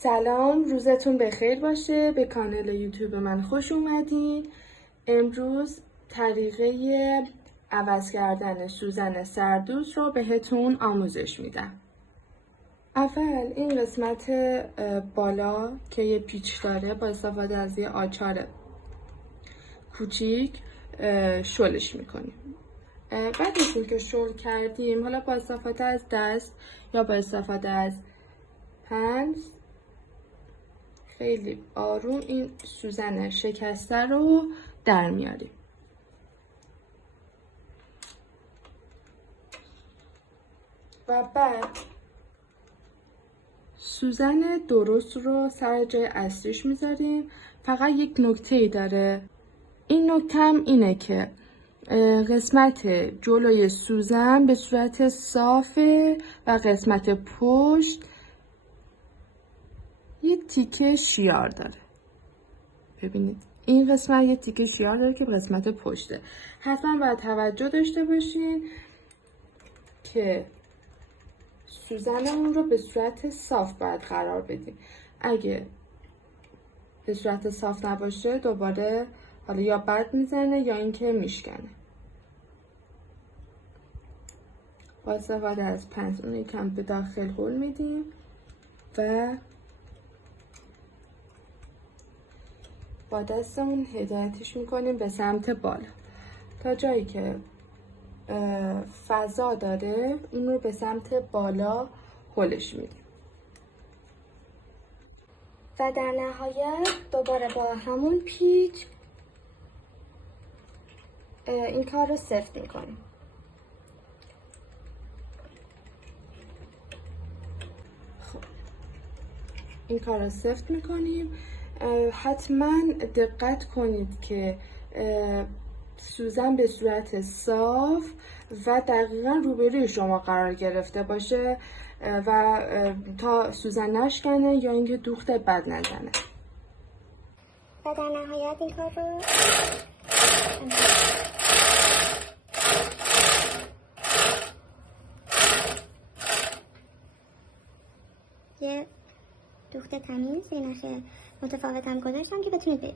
سلام، روزتون بخیر باشه. به کانال یوتیوب من خوش اومدین. امروز طریقه عوض کردن سوزن سردوست رو بهتون آموزش میدم. اول این قسمت بالا که یه پیچ داره با استفاده از یه آچار کوچیک شلش میکنیم. بعد از اینکه شل کردیم، حالا با استفاده از دست یا با استفاده از هند خیلی آروم این سوزن شکسته رو در میاریم. و بعد سوزن درست رو سر جای اصلیش میذاریم. فقط یک نکته داره. این نکته هم اینه که قسمت جلوی سوزن به صورت صافه و قسمت پشت یه تیکه شیار داره. ببینید این قسمت یه تیکه شیار داره که قسمت پشته. حتما باید توجه داشته باشین که سوزنمون رو به صورت صاف باید قرار بدیم. اگه به صورت صاف نباشه دوباره حالا یا بد میزنه یا اینکه میشکنه. با استفاده از پنس اون یکم به داخل هل میدیم و با دستمون هدایتش میکنیم به سمت بالا تا جایی که فضا داره این رو به سمت بالا هلش میدیم. و در نهایت دوباره با همون پیچ این کار رو سفت میکنیم. خب این کار رو سفت میکنیم. حتما دقت کنید که سوزن به صورت صاف و دقیقا روبروی شما قرار گرفته باشه و تا سوزن نشکنه یا اینکه دوخت بد نزنه. و در نهایت این کار رو یه دوخت تمیز یه نخ متفاوت هم گذاشتم که بتونید